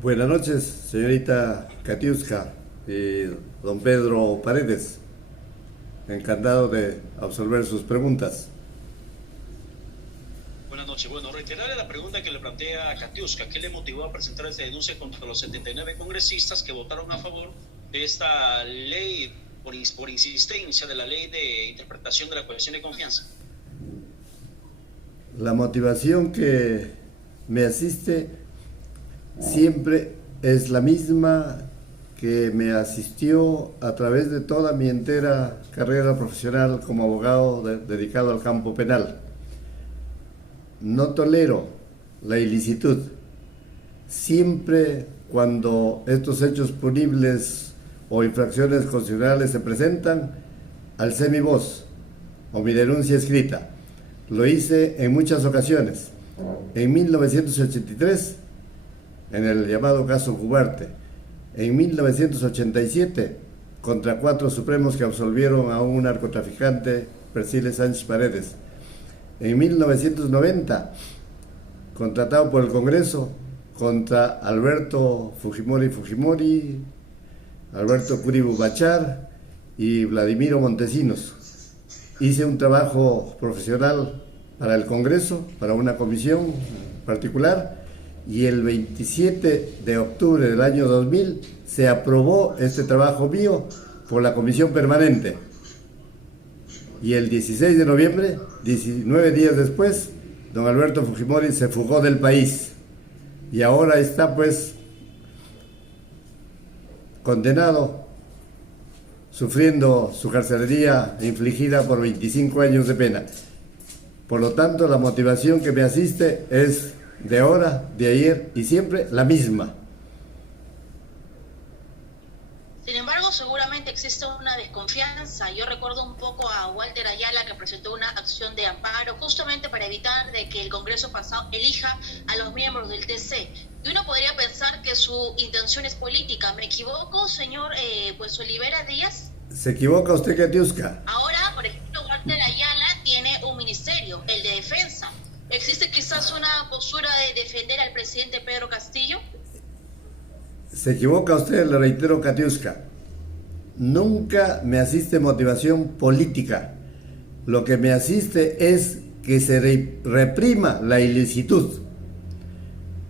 Buenas noches, señorita Katiuska y don Pedro Paredes. Encantado de absolver sus preguntas. Buenas noches. Bueno, reiterarle la pregunta que le plantea a Katiuska. ¿Qué le motivó a presentar esta denuncia contra los 79 congresistas que votaron a favor de esta ley por insistencia de la ley de interpretación de la coalición de confianza? La motivación que me asiste siempre es la misma que me asistió a través de toda mi entera carrera profesional como abogado dedicado al campo penal. No tolero la ilicitud. Siempre cuando estos hechos punibles o infracciones constitucionales se presentan, alcé mi voz o mi denuncia escrita. Lo hice en muchas ocasiones. En 1983, en el llamado caso Cubarte. En 1987, contra 4 supremos que absolvieron a un narcotraficante, Perciles Sánchez Paredes. En 1990, contratado por el Congreso, contra Alberto Fujimori, Alberto Curibu Bachar y Vladimiro Montesinos. Hice un trabajo profesional para el Congreso, para una comisión particular, y el 27 de octubre del año 2000 se aprobó este trabajo mío por la Comisión Permanente. Y el 16 de noviembre, 19 días después, don Alberto Fujimori se fugó del país. Y ahora está pues condenado, sufriendo su carcelería infligida por 25 años de pena. Por lo tanto, la motivación que me asiste es de ahora, de ayer y siempre la misma. Sin embargo, seguramente existe una desconfianza. Yo recuerdo un poco a Walter Ayala, que presentó una acción de amparo justamente para evitar de que el Congreso pasado elija a los miembros del TC. Y uno podría pensar que su intención es política. ¿Me equivoco, señor Olivera Díaz? Se equivoca usted, Katiuska. Ahora, por ejemplo, Walter Ayala tiene un ministerio, el de Defensa. ¿Existe quizás una postura de defender al presidente Pedro Castillo? Se equivoca usted, le reitero, Katiuska. Nunca me asiste motivación política. Lo que me asiste es que se reprima la ilicitud.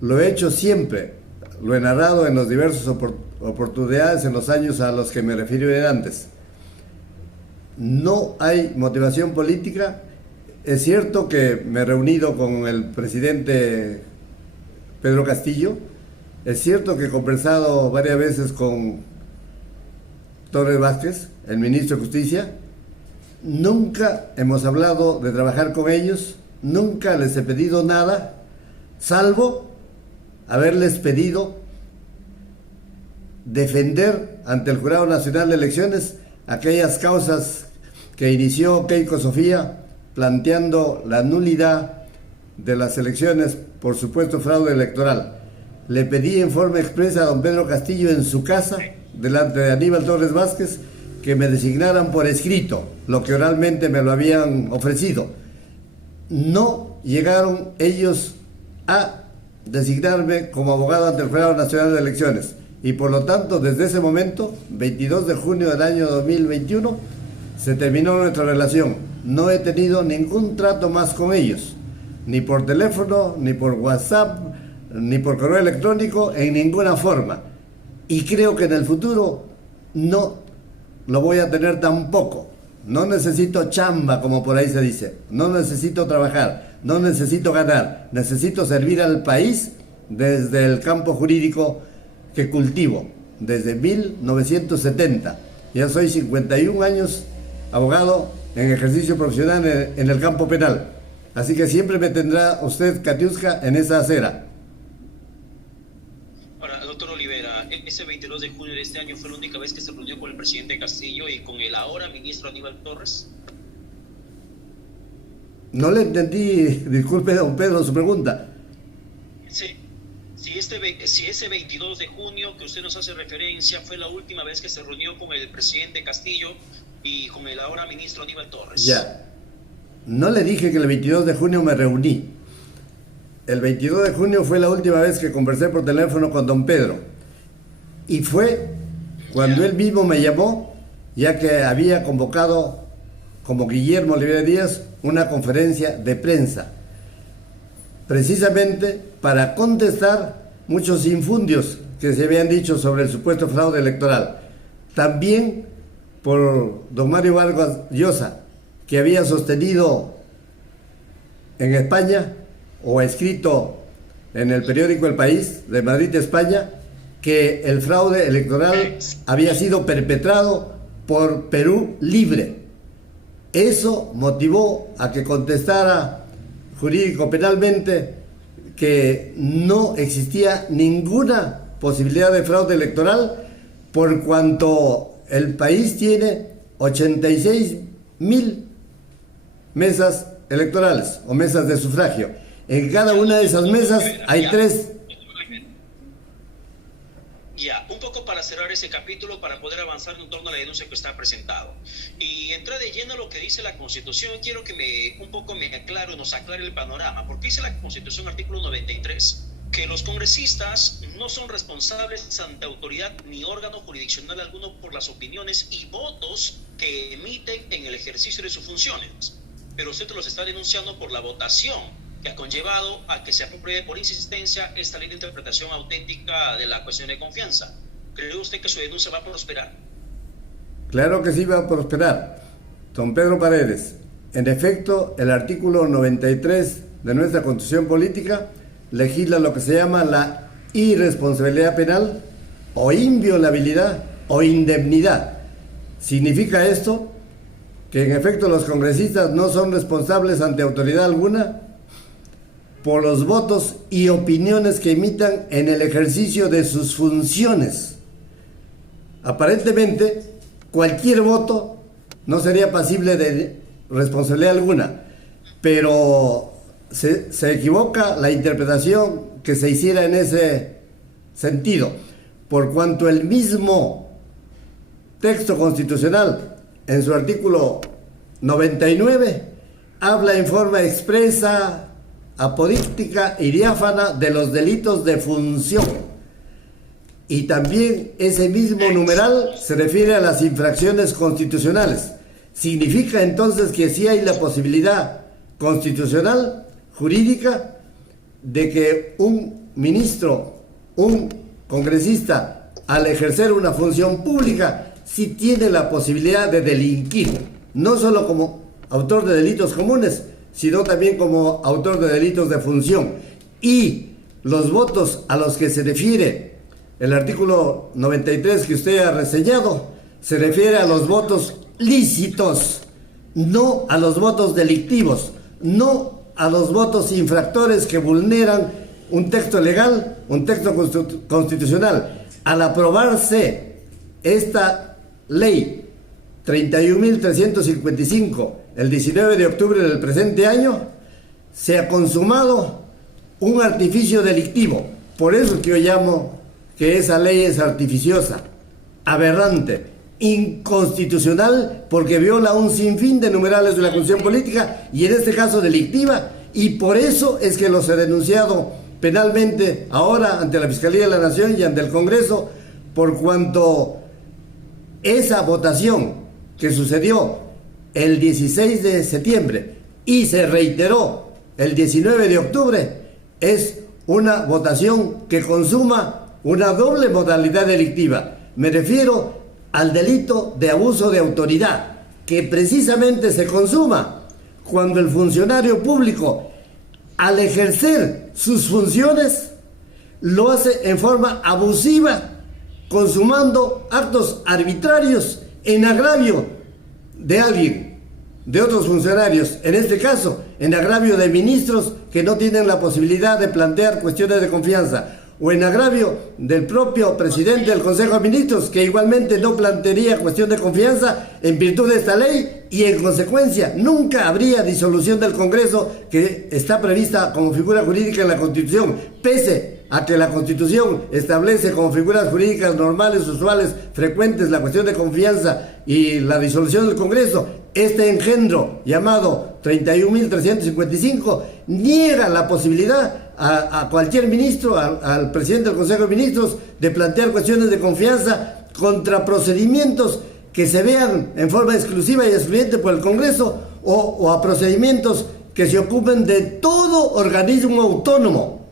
Lo he hecho siempre, lo he narrado en las diversas oportunidades en los años a los que me refiero antes. No hay motivación política. Es cierto que me he reunido con el presidente Pedro Castillo. Es cierto que he conversado varias veces con Torres Vázquez, el ministro de Justicia. Nunca hemos hablado de trabajar con ellos. Nunca les he pedido nada, salvo haberles pedido defender ante el Jurado Nacional de Elecciones aquellas causas que inició Keiko Sofía, planteando la nulidad de las elecciones por supuesto fraude electoral. Le pedí en forma expresa a don Pedro Castillo en su casa, delante de Aníbal Torres Vázquez, que me designaran por escrito lo que oralmente me lo habían ofrecido. No llegaron ellos a designarme como abogado ante el Jurado Nacional de Elecciones y por lo tanto desde ese momento, 22 de junio del año 2021, se terminó nuestra relación. No he tenido ningún trato más con ellos, ni por teléfono, ni por WhatsApp, ni por correo electrónico, en ninguna forma. Y creo que en el futuro no lo voy a tener tampoco. No necesito chamba, como por ahí se dice. No necesito trabajar, no necesito ganar. Necesito servir al país desde el campo jurídico que cultivo, desde 1970. Ya soy 51 años abogado en ejercicio profesional en el campo penal. Así que siempre me tendrá usted, Katiuska, en esa acera. Ahora, doctor Olivera, ese 22 de junio de este año fue la única vez que se reunió con el presidente Castillo y con el ahora ministro Aníbal Torres. No le entendí, disculpe, don Pedro, su pregunta. Sí. Si ese 22 de junio que usted nos hace referencia fue la última vez que se reunió con el presidente Castillo y con el ahora ministro Aníbal Torres. Ya. No le dije que el 22 de junio me reuní. el 22 de junio fue la última vez que conversé por teléfono con don Pedro. Y fue cuando él mismo me llamó, ya que había convocado, como Guillermo Olivera Díaz, una conferencia de prensa, precisamente para contestar muchos infundios que se habían dicho sobre el supuesto fraude electoral. También por don Mario Vargas Llosa, que había sostenido en España, o escrito en el periódico El País de Madrid, España, que el fraude electoral había sido perpetrado por Perú Libre. Eso motivó a que contestara jurídico-penalmente que no existía ninguna posibilidad de fraude electoral, por cuanto el país tiene 86,000 mesas electorales o mesas de sufragio. En cada una de esas mesas hay 3. Ya, un poco para cerrar ese capítulo, para poder avanzar en torno a la denuncia que está presentado. Y entrar de lleno a lo que dice la Constitución, quiero que nos aclare el panorama. Porque dice la Constitución, artículo 93, que los congresistas no son responsables ante autoridad ni órgano jurisdiccional alguno por las opiniones y votos que emiten en el ejercicio de sus funciones. Pero usted los está denunciando por la votación que ha conllevado a que se apruebe por insistencia esta ley de interpretación auténtica de la cuestión de confianza. ¿Cree usted que su denuncia va a prosperar? Claro que sí va a prosperar. Don Pedro Paredes, en efecto, el artículo 93 de nuestra Constitución Política legisla lo que se llama la irresponsabilidad penal o inviolabilidad o indemnidad. Significa esto que en efecto los congresistas no son responsables ante autoridad alguna por los votos y opiniones que emitan en el ejercicio de sus funciones. Aparentemente, cualquier voto no sería pasible de responsabilidad alguna, pero se equivoca la interpretación que se hiciera en ese sentido, por cuanto el mismo texto constitucional, en su artículo 99, habla en forma expresa, apodíctica y diáfana de los delitos de función. Y también ese mismo numeral se refiere a las infracciones constitucionales. Significa entonces que sí hay la posibilidad constitucional, jurídica, de que un ministro, un congresista, al ejercer una función pública, sí tiene la posibilidad de delinquir, no solo como autor de delitos comunes, sino también como autor de delitos de función. Y los votos a los que se refiere el artículo 93 que usted ha reseñado, se refiere a los votos lícitos, no a los votos delictivos, no a los votos infractores que vulneran un texto legal, un texto constitucional. Al aprobarse esta ley 31.355 el 19 de octubre del presente año, se ha consumado un artificio delictivo. Por eso que yo llamo que esa ley es artificiosa, aberrante, inconstitucional, porque viola un sinfín de numerales de la Constitución Política y en este caso delictiva, y por eso es que los he denunciado penalmente ahora ante la Fiscalía de la Nación y ante el Congreso, por cuanto esa votación que sucedió el 16 de septiembre y se reiteró el 19 de octubre es una votación que consuma una doble modalidad delictiva. Me refiero al delito de abuso de autoridad, que precisamente se consuma cuando el funcionario público, al ejercer sus funciones, lo hace en forma abusiva, consumando actos arbitrarios en agravio de alguien, de otros funcionarios, en este caso, en agravio de ministros que no tienen la posibilidad de plantear cuestiones de confianza, o en agravio del propio presidente del Consejo de Ministros, que igualmente no plantearía cuestión de confianza en virtud de esta ley, y en consecuencia nunca habría disolución del Congreso, que está prevista como figura jurídica en la Constitución, pese a que la Constitución establece como figuras jurídicas normales, usuales, frecuentes, la cuestión de confianza y la disolución del Congreso. Este engendro llamado 31.355 niega la posibilidad a cualquier ministro, al presidente del Consejo de Ministros, de plantear cuestiones de confianza contra procedimientos que se vean en forma exclusiva y excluyente por el Congreso, o a procedimientos que se ocupen de todo organismo autónomo.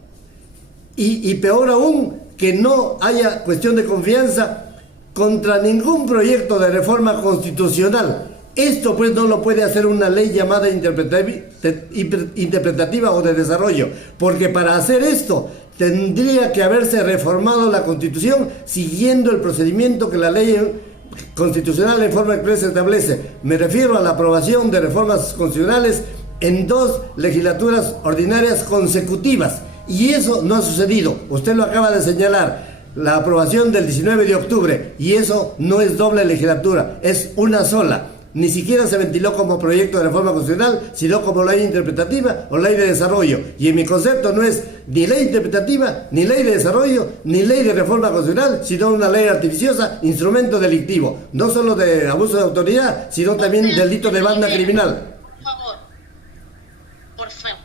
Y peor aún, que no haya cuestión de confianza contra ningún proyecto de reforma constitucional. Esto pues no lo puede hacer una ley llamada interpretativa o de desarrollo, porque para hacer esto tendría que haberse reformado la Constitución siguiendo el procedimiento que la ley constitucional en forma expresa establece. Me refiero a la aprobación de reformas constitucionales en 2 legislaturas ordinarias consecutivas, y eso no ha sucedido. Usted lo acaba de señalar, la aprobación del 19 de octubre, y eso no es doble legislatura, es una sola. Ni siquiera se ventiló como proyecto de reforma constitucional, sino como ley interpretativa o ley de desarrollo. Y en mi concepto no es ni ley interpretativa, ni ley de desarrollo, ni ley de reforma constitucional, sino una ley artificiosa, instrumento delictivo. No solo de abuso de autoridad, sino también delito de banda criminal. Por favor, por favor.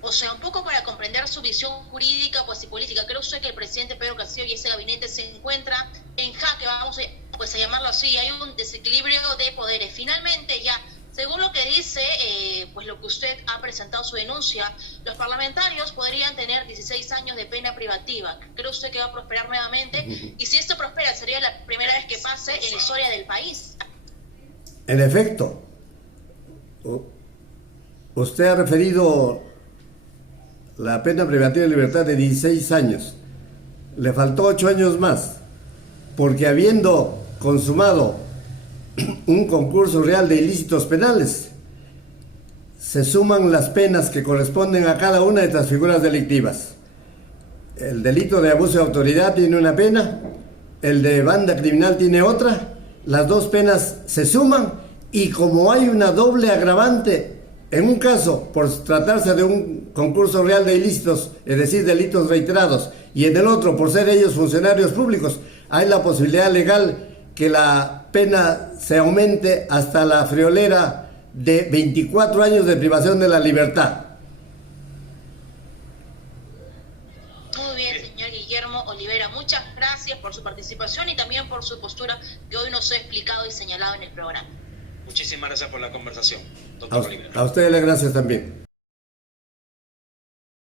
O sea, un poco para comprender su visión jurídica pues, y política. Creo usted que el presidente Pedro Castillo y ese gabinete se encuentra en jaque, vamos pues, a llamarlo así. Hay un desequilibrio de poderes. Finalmente, ya, según lo que dice, pues lo que usted ha presentado su denuncia, los parlamentarios podrían tener 16 años de pena privativa. ¿Cree usted que va a prosperar nuevamente? Y si esto prospera, sería la primera vez que pase en la historia del país. En efecto, usted ha referido la pena privativa de libertad de 16 años. Le faltó 8 años más, porque habiendo consumado un concurso real de ilícitos penales, se suman las penas que corresponden a cada una de estas figuras delictivas. El delito de abuso de autoridad tiene una pena, el de banda criminal tiene otra, las 2 penas se suman, y como hay una doble agravante, en un caso, por tratarse de un concurso real de ilícitos, es decir, delitos reiterados, y en el otro, por ser ellos funcionarios públicos, hay la posibilidad legal que la pena se aumente hasta la friolera de 24 años de privación de la libertad. Muy bien, señor Guillermo Olivera. Muchas gracias por su participación y también por su postura que hoy nos ha explicado y señalado en el programa. Muchísimas gracias por la conversación, doctor Olivera. A ustedes les gracias también.